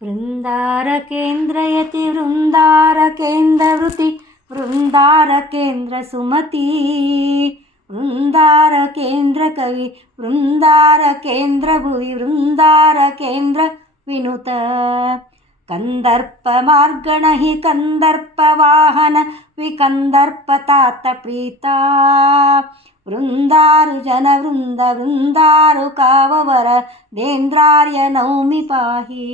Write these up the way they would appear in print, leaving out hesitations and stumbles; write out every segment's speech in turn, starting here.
वृन्दारकेन्द्रयति वृन्दारकेन्द्रवृत्ति वृन्दारकेन्द्रसुमती वृन्दारकेन्द्रकवि वृन्दारकेन्द्रभुवि वृन्दारकेन्द्रविनुत कंदर्पमार्गण हि कंदर्पवाहन विकंदर्पतातप्रीता वृन्दारुजन वृन्द वृन्दारुकाववर देन्द्रार्य नौमि पाहि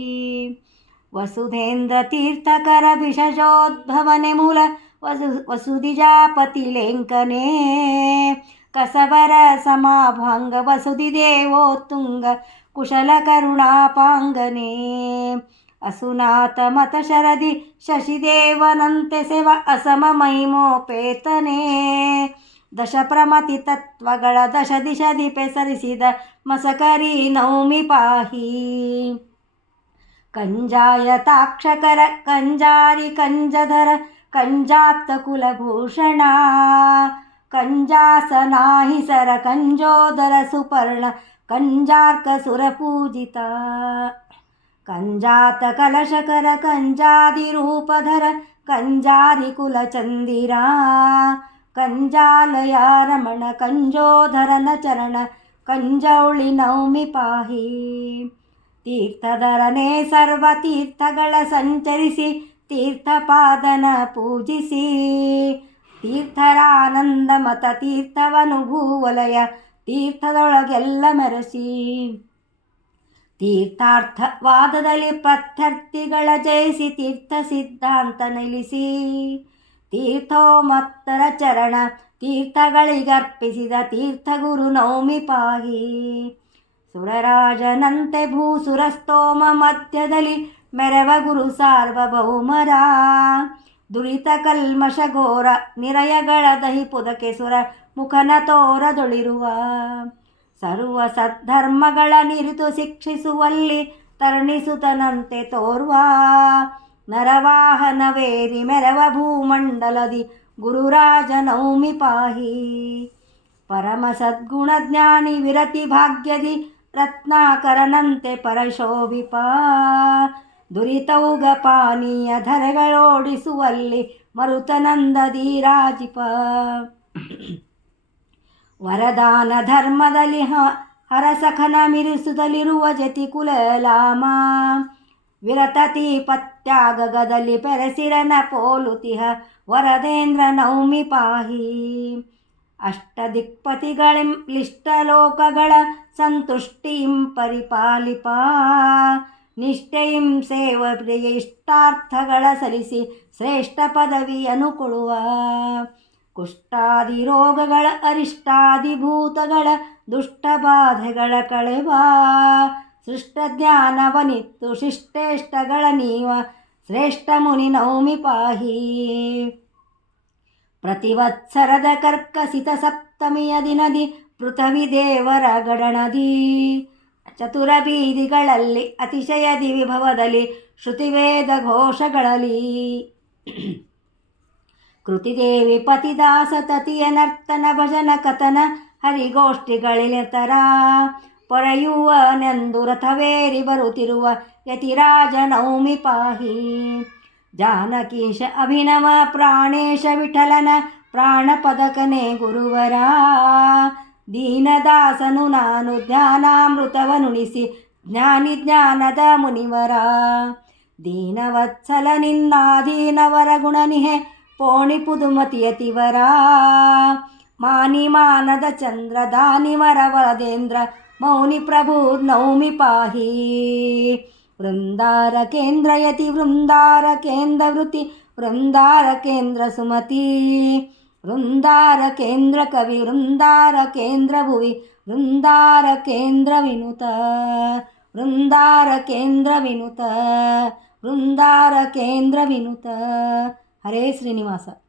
वसुधेन्द्र तीर्थकर भिषजोद्भवने मूल वसुधिजापति लेङ्कने कसबर समाभंग वसुधिदेवोत्तुंग कुशल करुणापांगने असुनाथ मत शरदि शशिदेवनंते सेव असम ಮಹಿಮೋಪೇತನೆ ದಶ ಪ್ರಮತಿ ತತ್ವಗಳ ದಶ ದಿಶದಿ ಪೆಸರಿಸಿದ ಮಸಕರಿ ನೌಮಿ ಪಾಹಿ ಕಂಜಾಯತಾಕ್ಷಕರ ಕಂಜಾರಿ ಕಂಜಧರ ಕಂಜಾಪ್ತ ಕುಲಭೂಷಣ ಕಂಜಾಸನಾಹಿಸರ ಕಂಜೋದರ ಸುಪರ್ಣ ಕಂಜಾರ್ಕ ಸುರಪೂಜಿತ ಕಂಜಾತ ಕಲಶಕರ ಕಂಜಾದಿರೂಪಧರ ಕಂಜಾರಿ ಕುಲಚಂದಿರ ಕಂಜಾಲಯ ರಮಣ ಕಂಜೋಧರನ ಚರಣ ಕಂಜೌಳಿ ನೌಮಿ ಪಾಹಿ ತೀರ್ಥಧರನೇ ಸರ್ವ ತೀರ್ಥಗಳ ಸಂಚರಿಸಿ ತೀರ್ಥಪಾದನ ಪೂಜಿಸಿ ತೀರ್ಥರಾನಂದ ಮತ ತೀರ್ಥವನು ಭೂವಲಯ ತೀರ್ಥದೊಳಗೆಲ್ಲ ಮೆರೆಸಿ ತೀರ್ಥಾರ್ಥವಾದದಲ್ಲಿ ಪ್ರತ್ಯರ್ಥಿಗಳ ಜಯಿಸಿ ತೀರ್ಥ ಸಿದ್ಧಾಂತ ನಿಲ್ಲಿಸಿ ತೀರ್ಥೋಮತ್ತರ ಚರಣ ತೀರ್ಥಗಳಿಗರ್ಪಿಸಿದ ತೀರ್ಥಗುರು ನೌಮಿ ಪಾಹಿ ಸುರರಾಜನಂತೆ ಭೂಸುರಸ್ತೋಮ ಮಧ್ಯದಲ್ಲಿ ಮೆರವ ಗುರು ಸಾರ್ವಭೌಮರ ದುರಿತ ಕಲ್ಮಶ ಘೋರ ನಿರಯಗಳ ದಹಿಪುದಕ್ಕೆ ಸುರ ಮುಖನ ತೋರದೊಳಿರುವ ಸರ್ವ ಸದ್ಧರ್ಮಗಳ ನಿರಿತು ಶಿಕ್ಷಿಸುವಲ್ಲಿ ತರ್ಣಿಸುತನಂತೆ ತೋರ್ವ ನರವಾಹನವೇರಿ ಮೆರವ ಭೂಮಂಡಲದಿ ಗುರುರಾಜ ನೌಮಿ ಪಾಹಿ ಪರಮ ಸದ್ಗುಣ ಜ್ಞಾನಿ ವಿರತಿ ಭಾಗ್ಯದಿ ರತ್ನಾಕರನಂತೆ ಪರಶೋಭಿಪ ದುರಿತೌಗ ಪಾನೀಯ ಧರೆಗಳೋಡಿಸುವಲ್ಲಿ ಮರುತನಂದದಿ ರಾಜಿಪ ವರದಾನ ಧರ್ಮದಲ್ಲಿ ಹರಸಖನ ಮಿರಿಸುತ್ತಲಿರುವ ಜತಿ ಕುಲಲಾಮ ವಿರತತಿ ಪತ್ಯಾಗದಲ್ಲಿ ಪೆರಸಿರನ ಪೋಲುತಿಹ ವರದೇಂದ್ರ ನೌಮಿ ಪಾಹಿ ಅಷ್ಟದಿಕ್ಪತಿಗಳಿಷ್ಟಲೋಕಗಳ ಸಂತುಷ್ಟಿಂ ಪರಿಪಾಲಿಪ ನಿಷ್ಠೆಯಿಂ ಸೇವ ಪ್ರಿಯ ಇಷ್ಟಾರ್ಥಗಳ ಸಲ್ಲಿಸಿ ಶ್ರೇಷ್ಠ ಪದವಿಯನ್ನು ಕೊಡುವ ಕುಷ್ಠಾದಿ ರೋಗಗಳ ಅರಿಷ್ಟಾದಿಭೂತಗಳ ದುಷ್ಟಬಾಧೆಗಳ ಕಳೆವ ಸೃಷ್ಟ ಜ್ಞಾನವನಿತ್ತು ಶಿಷ್ಟೇಷ್ಟಗಳ ನೀವ ಶ್ರೇಷ್ಠ ಮುನಿ ನೌಮಿ ಪಾಹಿ ಪ್ರತಿವತ್ಸರದ ಕರ್ಕಸಿತ ಸಪ್ತಮಿಯ ದಿನದಿ ಪೃಥ್ವಿ ದೇವರ ಗಡಣದಿ ಚತುರ ಬೀದಿಗಳಲ್ಲಿ ಅತಿಶಯದಿ ವಿಭವದಲ್ಲಿ ಶ್ರುತಿವೇದ ಘೋಷಗಳಲ್ಲಿ ಕೃತಿದೇವಿ ಪತಿದಾಸ ತತಿಯ ನರ್ತನ ಭಜನ ಕಥನ ಹರಿಗೋಷ್ಠಿಗಳಿತರ ಪೊರೆಯುವನೆಂದು ರಥವೇರಿ ಬರುತ್ತಿರುವ ಯತಿರಾಜ ನೌಮಿ ಪಾಹಿ ಜಾನಕೀಶ ಅಭಿನವ ಪ್ರಾಣೇಶ ವಿಠಲನ ಪ್ರಾಣಪದಕನೇ ಗುರುವರ ದೀನದಾಸನು ನಾನು ಜ್ಞಾನಾಮೃತವನುಣಿಸಿ ಜ್ಞಾನಿ ಜ್ಞಾನದ ಮುನಿವರ ದೀನವತ್ಸಲ ನಿನ್ನಾದೀನವರ ಗುಣನಿಹೆ ಪೋಣಿ ಪುದುಮತಿಯತಿವರ ಮಾನಿ ಮಾನದ ಚಂದ್ರ ದಾನಿವರ ವರದೇಂದ್ರ ಮೌನಿ ಪ್ರಭು ನೌಮಿ ಪಾಹಿ ವೃಂದಾರ ಕೇಂದ್ರಯತಿ ವೃಂದಾರ ಕೇಂದ್ರ ವೃತ್ತಿ ವೃಂದಾರ ಕೇಂದ್ರ ಸುಮತಿ ವೃಂದಾರ ಕೇಂದ್ರ ಕವಿ ವೃಂದಾರ ಕೇಂದ್ರ ಭುವಿ ವೃಂದಾರ ಕೇಂದ್ರ ವಿನುತ ವೃಂದಾರ ಕೇಂದ್ರ ವಿನುತ ವೃಂದಾರ ಕೇಂದ್ರ ವಿನುತ ಹರೇ ಶ್ರೀನಿವಾಸ.